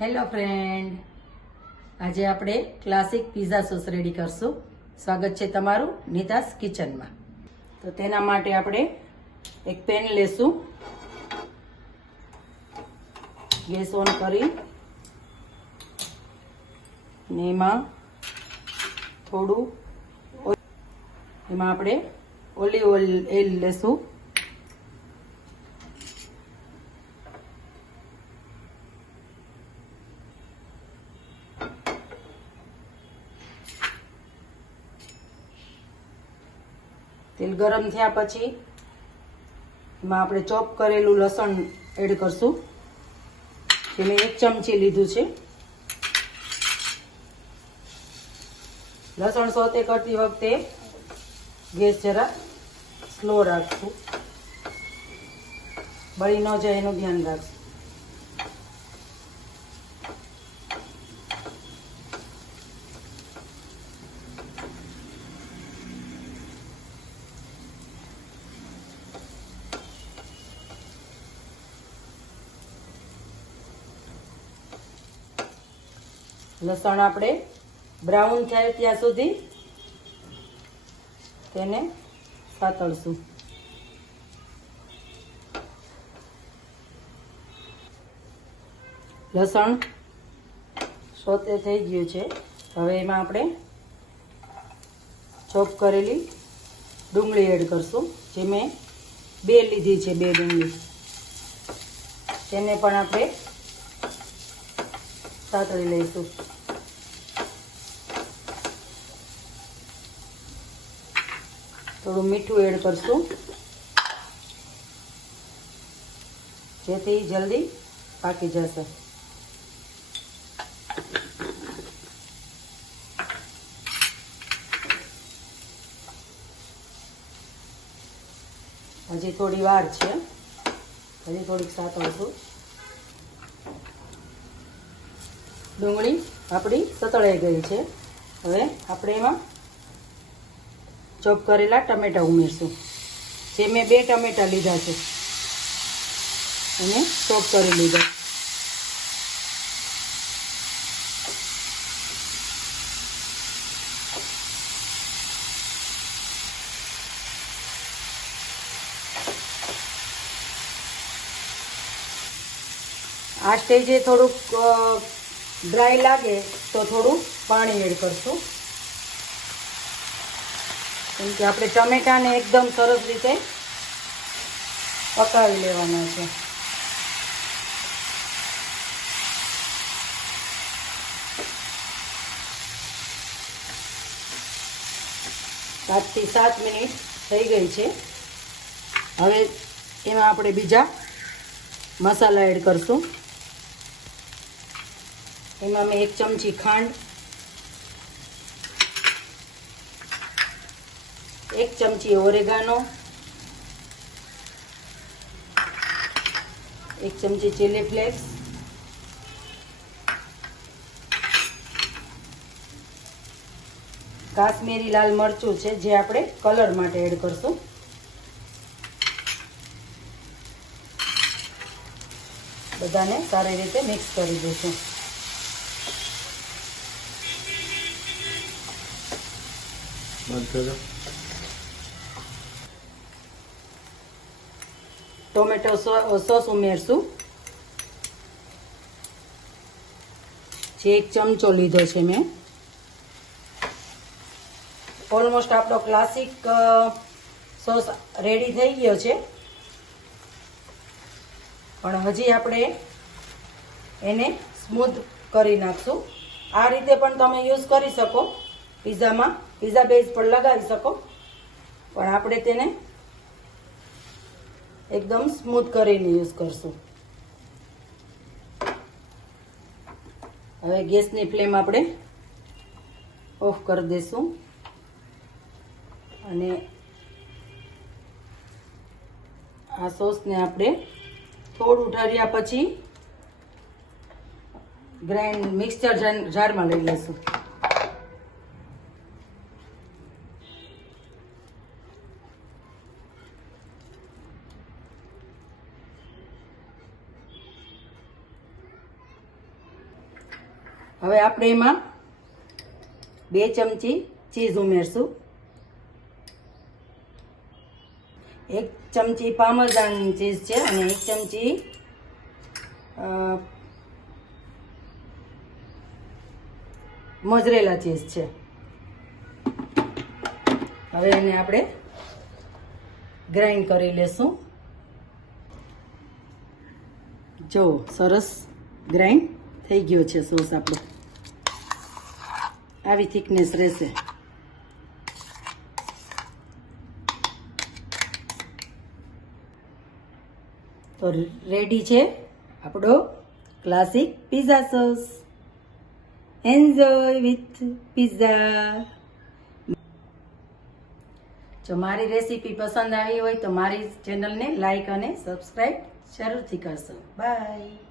Hello friend, આજે આપણે classic pizza sauce ready કરશું. સ્વાગત છે તમારું નીતાસ કિચનમાં. તો તેના માટે આપણે એક પેન લેશું. ગેસ ઓન કરી ને એમાં થોડું આપણે ઓલિવ ઓઇલ લેશું. તેલ ગરમ થયા પછી એમાં આપણે ચોપ કરેલું લસણ એડ કરશું. જે મેં 1 ચમચી લીધું છે. લસણ સોતે કરતી વખતે ગેસ જરા સ્લો રાખશું, બળી ન જાય એનું ધ્યાન રાખશું. લસણ આપણે બ્રાઉન થાય ત્યાં સુધી તેને સાતળશું. લસણ સોતે થઈ ગયું છે. હવે એમાં આપણે ચોપ કરેલી ડુંગળી એડ કરશું. જે મેં 2 લીધી છે, 2 ડુંગળી. તેને પણ આપણે સાતળી લઈશું. થોડું મીઠું એડ કરશું જેથી જલ્દી પાકી જશે. હજી થોડી વાર છે, હજી થોડીક સાતળશું. ડુંગળી આપણી સતળાઈ ગઈ છે. હવે આપણે એમાં ચોપ કરેલા ટમેટા ઉમેરશું. જે મેં 2 ટમેટા લીધા છે અને ચોપ કરી લીધા. આ સ્ટેજે થોડુંક ડ્રાય લાગે તો થોડું પાણી એડ કરશું, કેમ કે આપણે ટમેટાને એકદમ સરસ રીતે પકાવી લેવાના છે. પાંચ થી 7 મિનિટ થઈ ગઈ છે. હવે એમાં આપણે બીજા મસાલા એડ કરશું. એમાં મેં 1 ચમચી ખાંડ, 1 ચમચી ઓરેગાનો, 1 ચમચી ચીલી ફ્લેક્સ, કાશ્મીરી લાલ મરચું છે જે આપણે કલર માટે એડ કરશું. બધાને સારી રીતે મિક્સ કરી દઈશું. ટોમેટો સોસ ઉમેરશું. જે 1 ચમચો લીધો છે મેં. ઓલમોસ્ટ આપણો ક્લાસિક સોસ રેડી થઈ ગયો છે, પણ હજી આપણે એને સ્મૂથ કરી નાખશું. આ રીતે પણ તમે યુઝ કરી શકો, પિઝામાં પિઝા બેઝ પર લગાવી શકો, પણ આપણે તેને એકદમ સ્મૂથ કરીને યુઝ કરશું. હવે ગેસની ફ્લેમ આપણે ઓફ કરી દઈશું અને આ સોસને આપણે થોડું ઠર્યા પછી ગ્રાઇન્ડ મિક્સર જારમાં લઈ લઈશું. હવે આપણે એમાં 2 ચમચી ચીઝ ઉમેરશું, 1 ચમચી પાર્મેઝાન ચીઝ છે અને 1 ચમચી મોઝરેલા ચીઝ છે. હવે એને આપણે ગ્રાઇન્ડ કરી લેશું. જો સરસ ગ્રાઇન્ડ થઈ ગયો છે સોસ આપણો. આવી થિકનેસ રહેશે. તો રેડી છે આપણો classic pizza sauce. Enjoy with pizza. જો મારી રેસીપી પસંદ આવી હોય તો મારી ચેનલને લાઈક અને સબસ્ક્રાઈબ જરૂરથી કરશો. બાય.